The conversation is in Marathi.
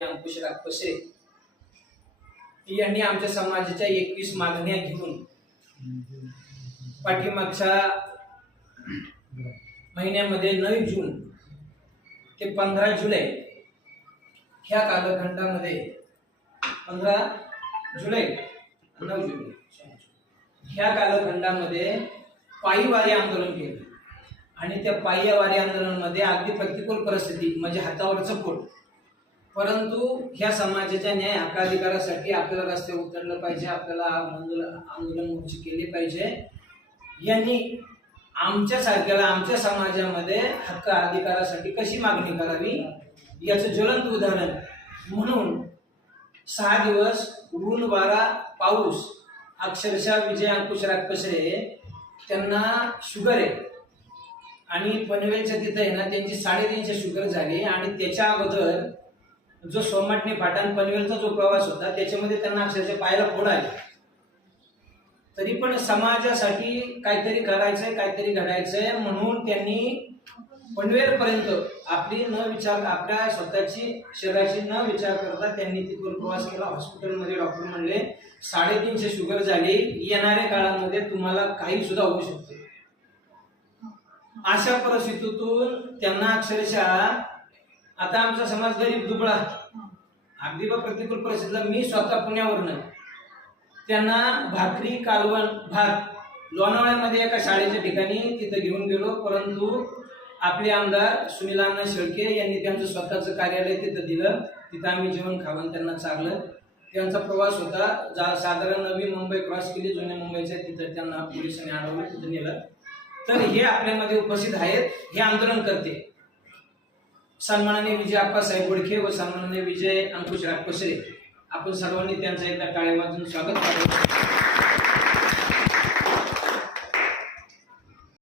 अंकुशराव पसरे यांनी आमच्या समाजाच्या 21 मागण्या घेऊन पाठीमागच्या महिन्यामध्ये 9 जून ते 15 जुलै ह्या कालखंडामध्ये 15 जुलै 9 जुलै ह्या कालखंडामध्ये पायीवारी आंदोलन केलं आणि त्या पायीवारी आंदोलनामध्ये अगदी प्रतिकूल परिस्थिती म्हणजे हातावरचं पोट, परंतु ह्या समाजाच्या न्याय हक्काधिकारासाठी आपल्याला रस्ते उतरलं पाहिजे, आपल्याला आंदोलन मोर्चे केले पाहिजे। यांनी आमच्यासारख्याला आमच्या समाजामध्ये हक्क अधिकारासाठी कशी मागणी करावी याचं ज्वलंत उदाहरण म्हणून 6 दिवस ऊन वारा पाऊस अक्षरशः विजय अंकुशराव पसरे त्यांना शुगर आहे आणि पनवेलच्या तिथे आहे ना त्यांची 350 शुगर झाली आणि त्याच्या अगोदर जो सोमाटणे फाटण पनवेलचा जो प्रवास होता त्याच्यामध्ये त्यांना अक्षरशः पायाला फोड आले, तरी पण समाजासाठी काहीतरी करायचंय काहीतरी घडायचंय म्हणून त्यांनी पनवेलपर्यंत आपली न विचार आपल्या स्वतःची शरीराची न विचार करता त्यांनी तिथून प्रवास केला। हॉस्पिटलमध्ये डॉक्टर म्हणले 350 शुगर झाली, येणाऱ्या काळामध्ये तुम्हाला काही सुद्धा होऊ शकते। अशा परिस्थितीतून त्यांना अक्षरशः आता आमचा समाज गरीब दुबळा अगदी प्रतिकूल परिस्थितीला मी स्वतः पुण्यावरून त्यांना भाकरी कालवण भात लोणावळ्यामध्ये एका शाळेच्या ठिकाणी तिथे घेऊन गेलो, परंतु आपले आमदार सुनील अण्णा शेळके यांनी त्यांचं स्वतःचं कार्यालय तिथं दिलं, तिथं आम्ही जेवण खावण त्यांना चाललं। त्यांचा प्रवास होता साधारण नवी मुंबई क्रॉस केली, जुन्या मुंबईच्या तिथं त्यांना पोलिसांनी अडवलं, तिथं नेलं। तर हे आपल्यामध्ये उपस्थित आहेत, हे आंदोलन करते सन्माननीय विजय आप्पासाहेब बोडखे व सन्माननीय विजय अंकुशराव पसरे। आपण सर्वांनी त्यांचं एकदा टाळ्या वाजवून स्वागत करावं।